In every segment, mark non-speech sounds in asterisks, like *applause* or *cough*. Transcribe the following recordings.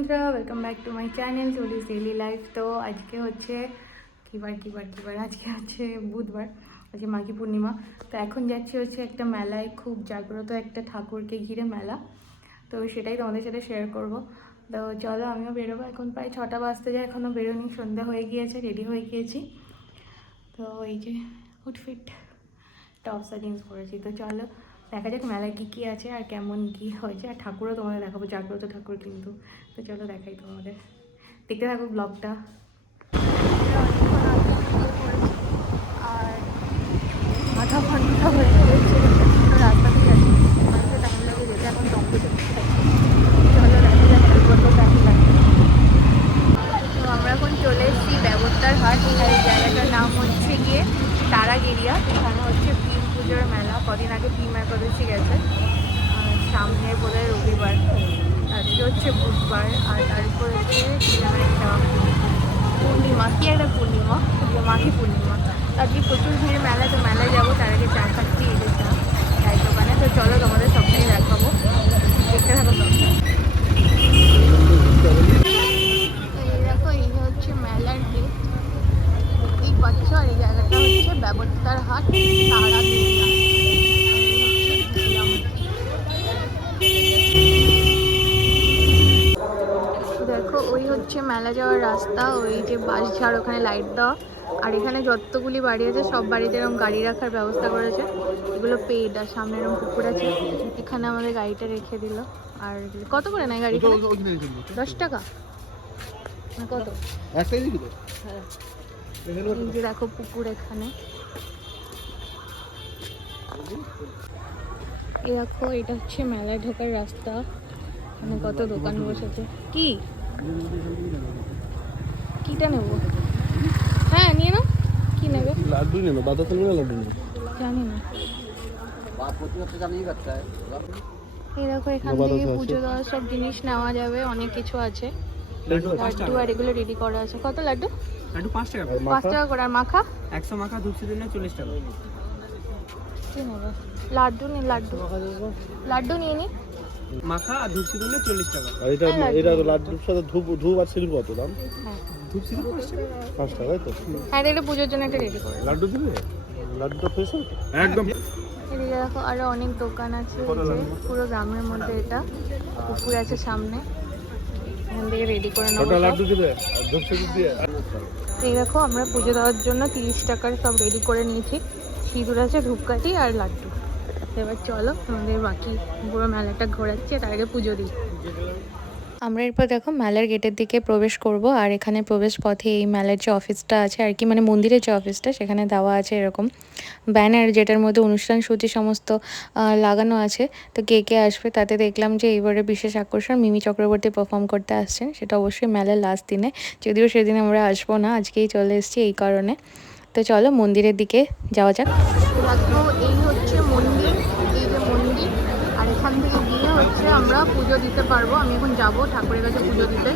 বন্ধুরা welcome back to my channel চলিস daily life তো আজকে হচ্ছে কিবার কিবার কিবার আজকে হচ্ছে বুধবার, আজকে মাঘী পূর্ণিমা। তো এখন যাচ্ছি হচ্ছে একটা মেলায়, খুব জাগ্রত একটা ঠাকুরকে ঘিরে মেলা। তো সেটাই তোমাদের সাথে শেয়ার করব। তো চলো, আমিও বেরোবো। এখন প্রায় ছটা বাজতে যায় এখনও বেরোনি। সন্ধ্যা হয়ে গিয়েছে রেডি হয়ে গিয়েছি। তো এই যে আউটফিট টপস আর জিন্স পরেছি। তো চলো দেখা যাক মেলায় কী কী আছে আর কেমন কী হয়েছে। আর ঠাকুরও তোমাদের দেখাবো, জাগ্রত ঠাকুর কিন্তু। তো চলো দেখাই তোমাদের। দেখতে থাকো ব্লগটা আর ঘণ্টা হয়ে রাস্তা যেতে এখন আমরা এখন চলে এসেছি ব্যবস্থার হাট। আর জায়গাটার নাম হচ্ছে গিয়ে তারাগিরিয়া। এখানে পুজোর মেলা, কদিন আগে ভীম একাদশী গেছে। সামনে বোধহয় রবিবার। আজকে হচ্ছে বুধবার, আর তারপর হচ্ছে পূর্ণিমা, কি একটা পূর্ণিমা? মাঘী পূর্ণিমা? আজকে প্রচুর ভিড় মেলা তো মেলায় যাব, তার আগে চা খাচ্ছি এসেছিলাম চায়ের দোকানে, তো চলো তোমাদের সবটাই দেখাবো। দেখতে থাকো তো। এই হচ্ছে মেলার গেট। এই পাচ্ছ আর এই জায়গাটা হচ্ছে ব্যবস্থার হাট তারা দেখো ওই হচ্ছে মেলা যাওয়ার রাস্তা ওই যে বাস ঝাড় ওখানে লাইট দেওয়া। আর এখানে যতগুলি বাড়ি আছে সব বাড়িতে এরকম গাড়ি রাখার ব্যবস্থা করেছে এগুলো পেড আর সামনে এরকম পুকুর আছে। এখানে আমাদের গাড়িটা রেখে দিল। আর কত করে নেয় গাড়ি দশ টাকা? কত? একটাই দিবি তো? এই যে দেখো পুকুর এখানে। দেখো এটা হচ্ছে মেলায় ঢোকার রাস্তা। মানে কত দোকান বসেছে। কি? কিটা নেব? হ্যাঁ নিয়ে নাও। কি নেবে? লাড্ডু নেবে বাতাস নেবে না লাড্ডু নেবে জানি না। এই দেখো এখান থেকে পুজো দেওয়ার সব জিনিস নেওয়া যাবে অনেক কিছু আছে। লাড্ডু আর এগুলো রেডি করা আছে। কত লাড্ডু? লাড্ডু পাঁচ টাকা পাঁচ টাকা করে। আর মাখা? একশো মাখা ধূপসি দিলে চল্লিশ টাকা। লাড্ডু নি লাড্ডু। লাড্ডু নিয়ে নি। মাখা আর ধূপসি দিলে চল্লিশ টাকা। আর এটা হ্যাঁ, এটা লাড্ডুর সাথে ধূপ ধূপ আর সিল কত দাম? হ্যাঁ। ধূপসি দিলে পাঁচ টাকা। তাই তো? হ্যাঁ এটা পুজোর জন্য একটা রেডি করে লাড্ডু দিবে? লাড্ডুটা ফেসল একদম। এদিকে দেখো আরও অনেক দোকান আছে পুরো গ্রামের মধ্যে এটা। পুকুর আছে সামনে। এখান থেকে রেডি করে নেব ছটা লাড্ডু দিবে? ধূপ সিঁদুর দিয়ে? এই দেখো আমরা পুজো দেওয়ার জন্য তিরিশ টাকার সব রেডি করে নিয়েছি। সিঁদুর আছে ধূপকাঠি আর লাড্ডু। এবার চলো, আমাদের বাকি পুরো মেলাটা ঘোরাচ্ছি তার আগে পুজো দিই। আমরা এরপর দেখো মেলার গেটের দিকে প্রবেশ করব, আর এখানে প্রবেশ পথে এই মেলার যে অফিসটা আছে, আর কি মানে মন্দিরের যে অফিসটা, সেখানে দেওয়া আছে এরকম ব্যানার যেটার মধ্যে অনুষ্ঠান সূচি সমস্ত লাগানো আছে। তো কে কে আসবে তাতে দেখলাম যে এইবারে বিশেষ আকর্ষণ মিমি চক্রবর্তী পারফর্ম করতে আসছেন, সেটা অবশ্যই মেলার লাস্ট দিনে। যদিও সেদিন আমরা আসব না, আজকেই চলে এসেছি এই কারণে। তো চলো মন্দিরের দিকে যাওয়া যাক। দেখো এই হচ্ছে মন্দির, এই যে মন্দির। আর এখান থেকে গিয়ে হচ্ছে আমরা পুজো দিতে পারব। আমি এখন যাব ঠাকুরের কাছে পুজো দিতে।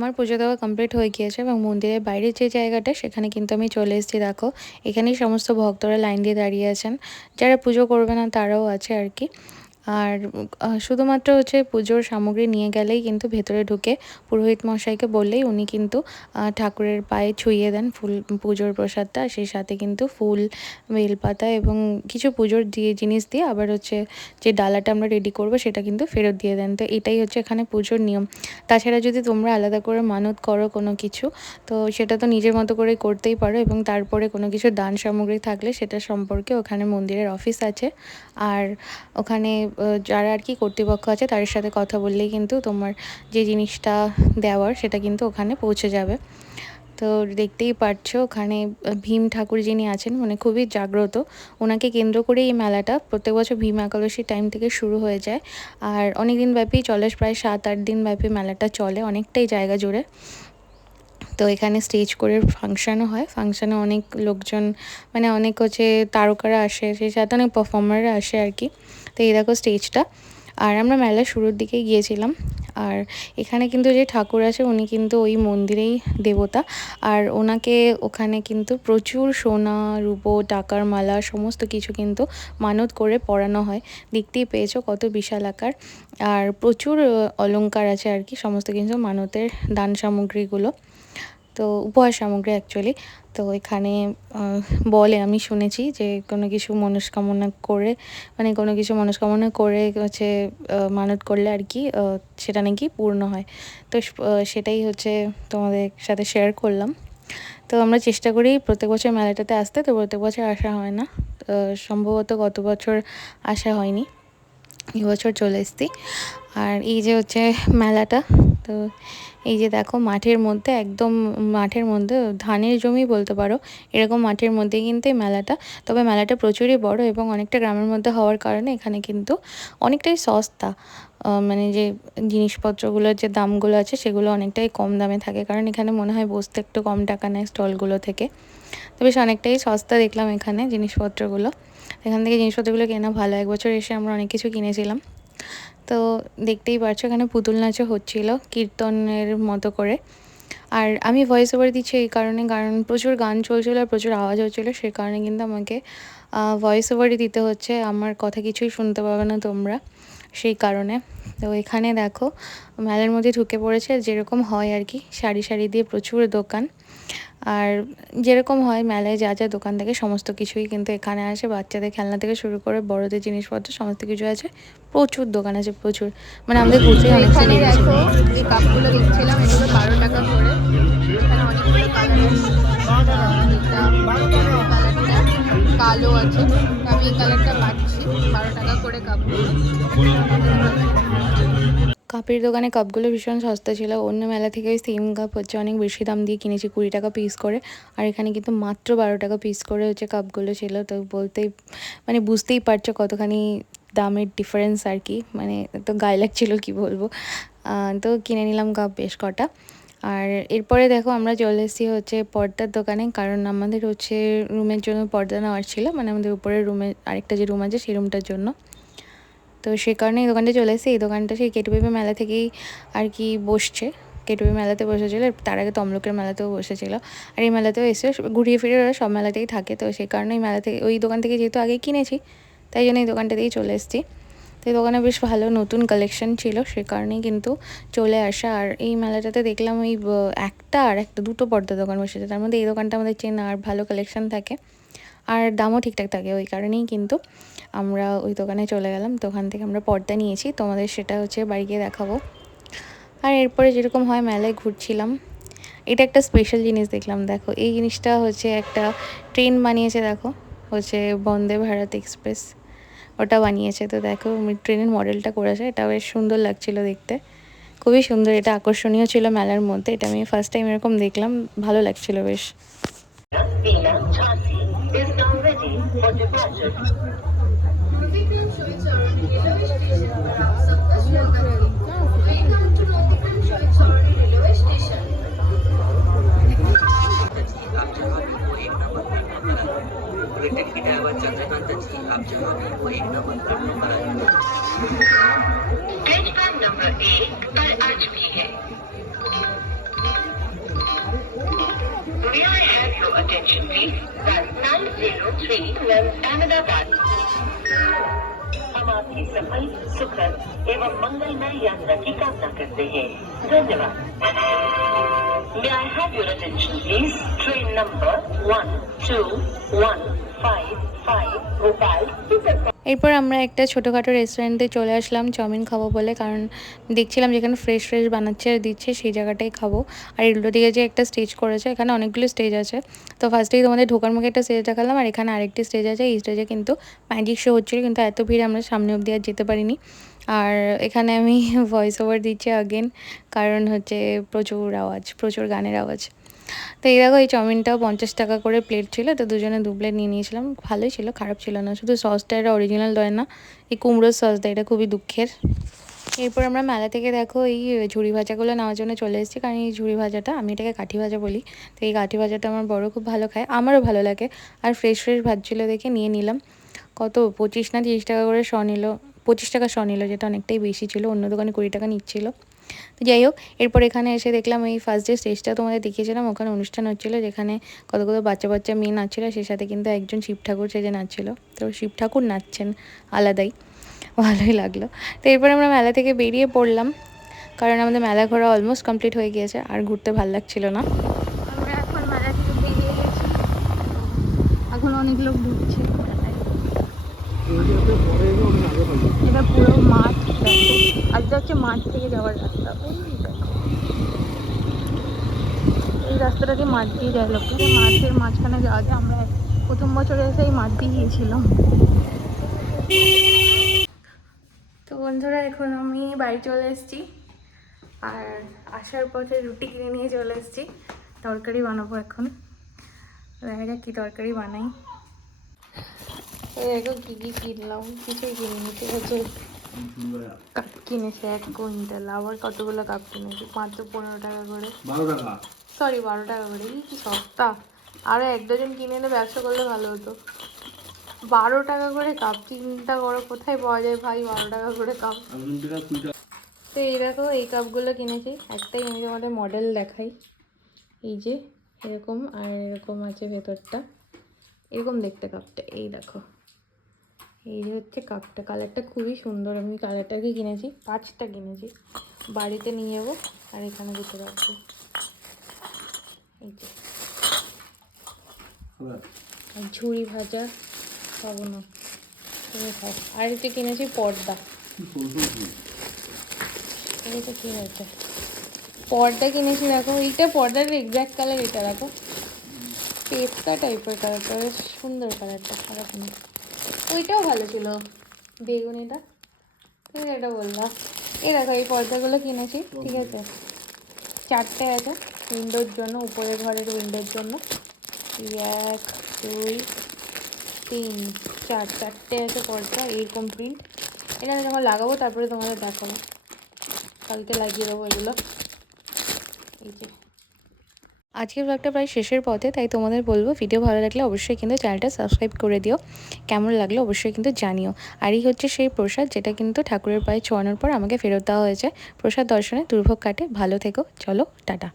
আমার পুজো দেওয়া কমপ্লিট হয়ে গিয়েছে এবং মন্দিরের বাইরের যে জায়গাটা, সেখানে কিন্তু আমি চলে এসেছি। দেখো, এখানেই সমস্ত ভক্তরা লাইন দিয়ে দাঁড়িয়ে আছেন। যারা পুজো করবে না, তারাও আছে আর কি। আর শুধুমাত্র হচ্ছে পুজোর সামগ্রী নিয়ে গেলেই কিন্তু ভেতরে ঢুকে পুরোহিত মশাইকে বললেই উনি কিন্তু ঠাকুরের পায়ে ছুঁয়ে দেন ফুল, পুজোর প্রসাদটা। সেই সাথে কিন্তু ফুল, বেলপাতা এবং কিছু পুজোর দিয়ে জিনিস দিয়ে আবার হচ্ছে যে ডালাটা আমরা রেডি করব সেটা কিন্তু ফেরত দিয়ে দেন। তো এটাই হচ্ছে এখানে পুজোর নিয়ম। তাছাড়া যদি তোমরা আলাদা করে মানত করো কোনো কিছু, তো সেটা তো নিজের মতো করে করতেই পারো এবং তারপরে কোনো কিছু দান সামগ্রী থাকলে সেটা সম্পর্কে ওখানে মন্দিরের অফিস আছে। আর ওখানে যারা আর কি কর্তৃপক্ষ আছে, তাদের সাথে কথা বললেই কিন্তু তোমার যে জিনিসটা দেওয়ার, সেটা কিন্তু ওখানে পৌঁছে যাবে। তো দেখতেই পারছ, ওখানে ভীম ঠাকুর যিনি আছেন মানে খুবই জাগ্রত। ওনাকে কেন্দ্র করে এই মেলাটা প্রত্যেক বছর ভীম একাদশী টাইম থেকে শুরু হয়ে যায়। আর অনেক দিন ব্যাপী চলে, প্রায় সাত আট দিন ব্যাপী মেলাটা চলে, অনেকটাই জায়গা জুড়ে। তো এখানে স্টেজ করে ফাংশানও হয়। ফাংশানে অনেক লোকজন মানে অনেক হচ্ছে তারকারা আসে, সেই সাথে অনেক পারফর্মাররা আসে আর কি। তো এই দেখো স্টেজটা আর আমরা মেলার শুরুর দিকে গিয়েছিলাম। আর এখানে কিন্তু যে ঠাকুর আছে উনি কিন্তু ওই মন্দিরেই দেবতা। আর ওনাকে ওখানে কিন্তু প্রচুর সোনা রূপো টাকার মালা সমস্ত কিছু কিন্তু মানত করে পরানো হয়। দেখতেই পেয়েছ কত বিশাল আকার। আর প্রচুর আহ, অলংকার আছে আর কি সমস্ত কিছু মানতের দান সামগ্রীগুলো। তো উপহার সামগ্রী অ্যাকচুয়ালি তো এখানে বলে, আমি শুনেছি যে কোনো কিছু মনস্কামনা করে মানে কোনো কিছু মনস্কামনা করে হচ্ছে মানত করলে আর কি সেটা নাকি পূর্ণ হয়। তো সেটাই হচ্ছে তোমাদের সাথে শেয়ার করলাম। তো আমরা চেষ্টা করি প্রত্যেক বছর মেলাটাতে আসতে, তো প্রত্যেক বছর আসা হয় না। সম্ভবত গত বছর আসা হয়নি। এবছর চলে এসেছি। আর এই যে হচ্ছে মেলাটা তো এই যে দেখো মাঠের মধ্যে একদম মাঠের মধ্যে ধানের জমি বলতে পারো, এরকম মাঠের মধ্যে কিন্তু এই মেলাটা, তবে মেলাটা প্রচুরই বড় এবং অনেকটা গ্রামের মধ্যে হওয়ার কারণে এখানে কিন্তু অনেকটাই সস্তা মানে যে জিনিসপত্রগুলোর যে দামগুলো আছে সেগুলো অনেকটাই কম দামে থাকে, কারণ এখানে মনে হয় বসতে একটু কম টাকা নেয় স্টলগুলো থেকে। তো বেশ অনেকটাই সস্তা দেখলাম এখানে জিনিসপত্রগুলো। এখান থেকে জিনিসপত্রগুলো কেনা ভালো, এক বছর এসে আমরা অনেক কিছু কিনেছিলাম। তো দেখতেই পারছ এখানে পুতুল নাচও হচ্ছিল কীর্তনের মতো করে। আর আমি ভয়েস ওভার দিচ্ছি এই কারণে, কারণ প্রচুর গান চলছিল আর প্রচুর আওয়াজ হচ্ছিল সেই কারণে কিন্তু আমাকে ভয়েস ওভারই দিতে হচ্ছে, আমার কথা কিছুই শুনতে পাবে না তোমরা সেই কারণে। তো এখানে দেখো, মেলার মধ্যে ঢুকে পড়েছে, যেরকম হয় আর কি সারি সারি দিয়ে প্রচুর দোকান। আর যেরকম হয় মেলায় যা যা দোকান থাকে সমস্ত কিছুই কিন্তু এখানে আসে। বাচ্চাদের খেলনা থেকে শুরু করে বড়দের জিনিসপত্র সমস্ত কিছু আছে। প্রচুর দোকান আছে প্রচুর। মানে আমাদের এখানে দেখো যে কাপগুলো দেখছিলাম এগুলো বারো টাকা করে। কালো আছে। আমি এই কালারটা পাচ্ছি বারো টাকা করে কাপগুলো। কাপের দোকানে কাপগুলো ভীষণ সস্তা ছিল। অন্য মেলা থেকে ওই সেম কাপ হচ্ছে, অনেক বেশি দাম দিয়ে কিনেছি, কুড়ি টাকা পিস করে। আর এখানে কিন্তু মাত্র বারো টাকা পিস করে হচ্ছে কাপগুলো ছিল। তো বলতেই মানে বুঝতেই পারছ কতখানি দামের ডিফারেন্স আর কি। মানে তো গায়ে লাগছিল কী বলব। তো কিনে নিলাম কাপ বেশ কটা। আর এরপরে দেখো আমরা চলে এসেছি হচ্ছে পর্দার দোকানে। কারণ আমাদের হচ্ছে রুমের জন্য পর্দা নেওয়ার ছিল। মানে আমাদের উপরের রুমে আরেকটা যে রুম আছে, সেই রুমটার জন্য। তো সে কারণে এই দোকানটা চলে এসেছে। এই দোকানটা সেই কেটুপেপে মেলা থেকেই আর কি বসছে। কেটুপে মেলাতে বসেছিল তার আগে তমলুকের মেলাতেও বসেছিল। আর এই মেলাতেও এসে ঘুরিয়ে ফিরে ওরা সব মেলাতেই থাকে। তো সেই কারণে এই মেলা থেকে, ওই দোকান থেকে যেহেতু আগে কিনেছি, তাই জন্য এই দোকানটাতেই চলে এসেছি। তো এই দোকানে বেশ ভালো নতুন কালেকশন ছিল সে কারণেই কিন্তু চলে আসা। আর এই মেলাটাতে দেখলাম ওই একটা আর একটা, দুটো পর্দা দোকান বসেছে। তার মধ্যে এই দোকানটা আমাদের চেনা আর ভালো কালেকশন থাকে। আর দামও ঠিকঠাক থাকে, ওই কারণেই কিন্তু আমরা ওই দোকানে চলে গেলাম ওখান থেকে আমরা পর্দা নিয়েছি। তোমাদের সেটা হচ্ছে বাড়ি গিয়ে দেখাবো। আর এরপরে যেরকম হয় মেলায় ঘুরছিলাম, এটা একটা স্পেশাল জিনিস দেখলাম। দেখো, এই জিনিসটা হচ্ছে একটা ট্রেন বানিয়েছে, দেখো, হচ্ছে বন্দে ভারত এক্সপ্রেস ওটা বানিয়েছে, তো দেখো ট্রেনের মডেলটা করেছে। এটা বেশ সুন্দর লাগছিল দেখতে। খুবই সুন্দর, এটা আকর্ষণীয় ছিল মেলার মধ্যে। এটা আমি ফার্স্ট টাইম এরকম দেখলাম, ভালো লাগছিল বেশ। आप जहाँ भी हो एक नंबर पर आइए प्लेटफॉर्म नंबर एक पर आ चुकी है May I have your attention please? Run 903 runs Ahmedabad. हम आपकी सफल सुखद एवं मंगलमय यात्रा की कामना करते हैं धन्यवाद May I have your attention please? Train number 12155 Bhopal Superfast. এরপর আমরা একটা ছোটোখাটো রেস্টুরেন্টে চলে আসলাম, চাউমিন খাব বলে, কারণ দেখছিলাম যেখানে ফ্রেশ ফ্রেশ বানাচ্ছে আর দিচ্ছে, সেই জায়গাটাই খাব। আর এগুলো দিকে যে একটা স্টেজ করেছে, এখানে অনেকগুলো স্টেজ আছে। তো ফার্স্টেই তোমাদের ঢোকার মুখে একটা স্টেজ দেখালাম, আর এখানে আরেকটি স্টেজ আছে। এই স্টেজে কিন্তু ম্যাজিক শো হচ্ছিল, কিন্তু এত ভিড় আমরা সামনে অবধি আর যেতে পারিনি। আর এখানে আমি *laughs* ভয়েস ওভার দিচ্ছি আগেন কারণ হচ্ছে প্রচুর আওয়াজ, প্রচুর গানের আওয়াজ। তো এই দেখো, এই চাউমিনটাও পঞ্চাশ টাকা করে প্লেট ছিল, তো দুজনে দু প্লেট নিয়ে নিয়েছিলাম। ভালোই ছিল, খারাপ ছিল না, শুধু সসটা এটা অরিজিনাল দেয় না, এই কুমড়োর সস দেয়, এটা খুবই দুঃখের। এরপর আমরা মেলা থেকে দেখো, এই ঝুড়ি ভাজাগুলো নেওয়ার জন্য চলে এসেছি, কারণ এই ঝুড়ি ভাজাটা, আমি এটাকে কাঠি ভাজা বলি, তো এই কাঠি ভাজাটা আমার বড় খুব ভালো খায়, আমারও ভালো লাগে। আর ফ্রেশ ফ্রেশ ভাজছিল দেখে নিয়ে নিলাম। কত, পঁচিশ না তিরিশ টাকা করে শ নিল, পঁচিশ টাকা শ নিল, যেটা অনেকটাই বেশি ছিল, অন্য দোকানে কুড়ি টাকা নিচ্ছিল। তো যাই হোক, এরপর এখানে এসে দেখলাম এই ফার্স্ট ডে স্টেজটা তোমাদের দেখিয়েছিলাম, ওখানে অনুষ্ঠান হচ্ছিল যেখানে কত কত বাচ্চা বাচ্চা মেয়ে নাচছিল, সেই সাথে কিন্তু একজন শিব ঠাকুর সে যে নাচছিল। তো শিব ঠাকুর নাচছেন আলাদাই, ভালোই লাগল। তো এরপর আমরা মেলা থেকে বেরিয়ে পড়লাম, কারণ আমাদের মেলা ঘোরা অলমোস্ট কমপ্লিট হয়ে গিয়েছে, আর ঘুরতে ভালো লাগছিল না আমরা এখন মেলা থেকে বেরিয়ে গেছি এখন অনেক লোক ঢুকছে এটা পুরো মাঠ দেখো আজকে হচ্ছে মাঠ থেকে যাওয়ার রাস্তা। এই রাস্তাটা দিয়ে মাঠ দিয়ে যায় লোক মাঠের মাঝখানে যাওয়া যায়। আমরা প্রথম বছরে এসে এই মাঠ দিয়ে গিয়েছিলাম। তো বন্ধুরা, এখন আমি বাড়ি চলে এসেছি। আর আসার পথে রুটি কিনে নিয়ে চলে এসেছি। তরকারি বানাবো এখন। দেখা যাক কী তরকারি বানাই। দেখো কী কী কিনলাম। কিছুই কিনিনি। ঠিক আছে কাপ কিনেছে এক কুইন্টাল আবার কতগুলো কাপ কিনেছি? মাত্র পনেরো টাকা করে। বারো টাকা? সরি বারো টাকা করে। কি সস্তা? আরও এক ডজন কিনে এনে ব্যবসা করলে ভালো হতো। বারো টাকা করে কাপ চিন্তা করো কোথায় পাওয়া যায় ভাই? বারো টাকা করে কাপ। তো এই দেখো এই কাপগুলো কিনেছি। একটাই আমি তোমাদের মডেল দেখাই। এই যে এরকম আর এরকম আছে ভেতরটা। এরকম দেখতে কাপটা। এই দেখো। এই যে হচ্ছে কাপটা কালারটা খুবই সুন্দর। আমি কালারটাকে কিনেছি পাঁচটা কিনেছি। বাড়িতে নিয়ে যাব আর এখানে দুটো রাখব এই যে। ঝুড়ি ভাজা খাব না। তুমি খাও। আর এটা কিনেছি পর্দা। এটা কি হয়েছে? পর্দা কিনেছি দেখো। এইটা পর্দার এক্স্যাক্ট কালার এটা দেখো। পেস্তা টাইপের কালারটা সুন্দর কালারটা খারাপ না। ওইটাও ভালো ছিল। বেগুনিটা। তুমি এটা বললা এই দেখো, এই পর্দাগুলো কিনেছি, ঠিক আছে। চারটে আছে উইন্ডোর জন্য, উপরের ঘরের উইন্ডোর জন্য। এক, দুই, তিন, চার, চারটে আছে পর্দা এইরকম প্রিন্ট এটা আমি যখন লাগাবো, তারপরে তোমাদের দেখাবো। কালকে লাগিয়ে দেবো এগুলো। এই যে। আজকের ব্লগটা প্রায় শেষের পথে, তাই তোমাদের বলব ভিডিও ভালো লাগলে অবশ্যই কিন্তু চ্যানেলটা সাবস্ক্রাইব করে দিও। কেমন লাগল অবশ্যই কিন্তু জানিও। আর এই হচ্ছে সেই প্রসাদ, যেটা কিন্তু ঠাকুরের পায়ে ছোঁয়ানোর পর আমাকে ফেরত দেওয়া হয়েছে। প্রসাদ দর্শনে দুর্ভোগ কাটে। ভালো থেকো। চলো, টাটা।